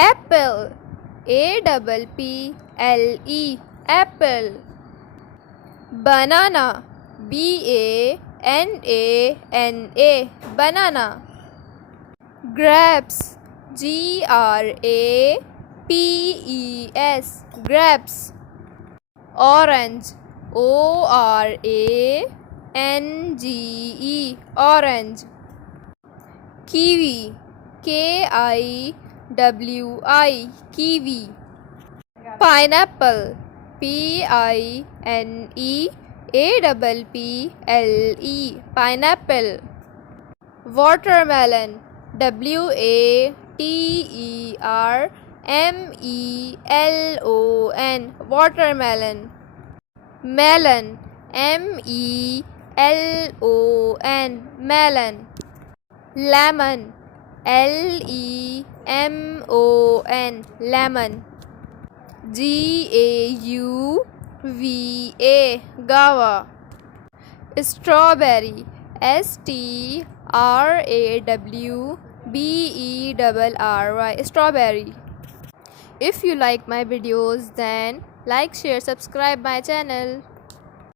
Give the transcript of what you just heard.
Apple. APPLE. Apple. Banana. BANANA. Banana. Grapes. GRAPES. Grapes. Orange. ORANGE. Orange. Kiwi. KIWI. Kiwi. Pineapple. PINEAPPLE. Pineapple. Watermelon. WATERMELON. Watermelon. Melon. MELON. Melon. Lemon. LEMON. Lemon. GAUVA. Guava. Strawberry. STRAWBERRY. Strawberry. If you like my videos, then like, share, subscribe my channel.